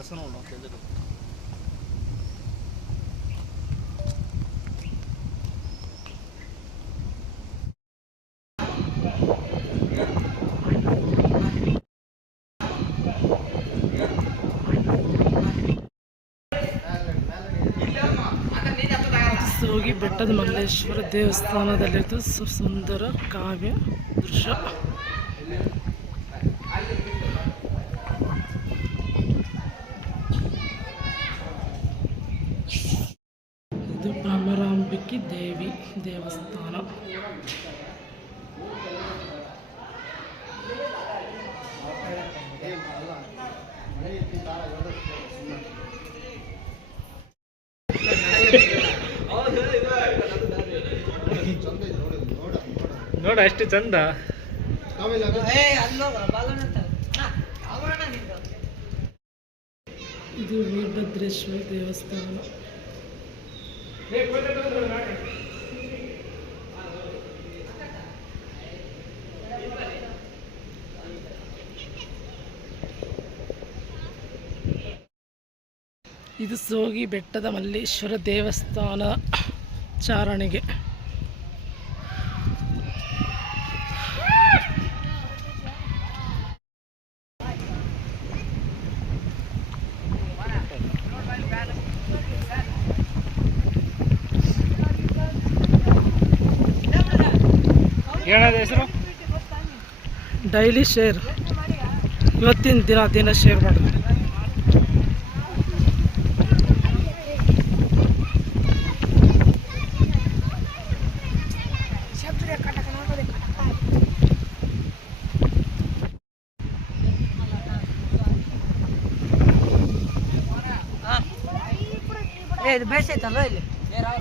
ಕಸ ಅಂತ ಎದುರು ಹೋಗಿ ಬೆಟ್ಟದ ಮಲ್ಲೇಶ್ವರ ದೇವಸ್ಥಾನದಲ್ಲಿದ್ದು ಸುಂದರ ಕಾವ್ಯ ದೃಶ್ಯ ಇದು ಭ್ರಮರಾಂಬಿಕೆ ದೇವಿ ದೇವಸ್ಥಾನ. ನೋಡ ಎಷ್ಟು ಚಂದ. ಇದು ವೀರಭದ್ರೇಶ್ವರ ದೇವಸ್ಥಾನ. ಇದು ಸೋಗಿ ಬೆಟ್ಟದ ಮಲ್ಲೇಶ್ವರ ದೇವಸ್ಥಾನ ಚಾರಣಿಗೆ. ಹೆಸರು? Daily share. ಇವತ್ತಿನ ದಿನ ದಿನ ಶೇರ್ ಮಾಡೋದು.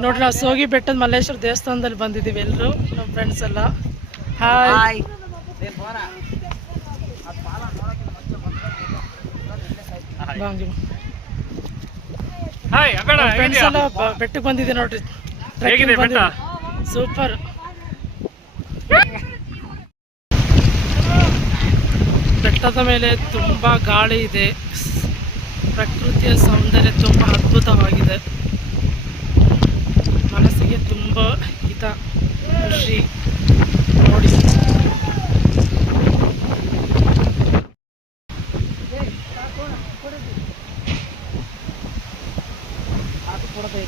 ನೋಡ್ರಿ ನಾವು ಸೋಗಿ ಬೆಟ್ಟದ ಮಲ್ಲೇಶ್ವರ ದೇವಸ್ಥಾನದಲ್ಲಿ ಬಂದಿದ್ದೀವಿ ಎಲ್ಲರೂ ನಮ್ಮ ಫ್ರೆಂಡ್ಸ್ ಎಲ್ಲ. ಹಾಯ್ ಹಾಯ್ ಫ್ರೆಂಡ್ಸ್ ಎಲ್ಲ ಬೆಟ್ಟಕ್ಕೆ ಬಂದಿದೆ ನೋಡ್ರಿ. ಹೇಗಿದೆ ಬೆಟ್ಟ? ಸೂಪರ್ ಬೆಟ್ಟದ ಮೇಲೆ ತುಂಬಾ ಗಾಳಿ ಇದೆ. ಪ್ರಕೃತಿಯ ಸೌಂದರ್ಯ ತುಂಬಾ ಅದ್ಭುತವಾಗಿದೆ. కూడా పోయి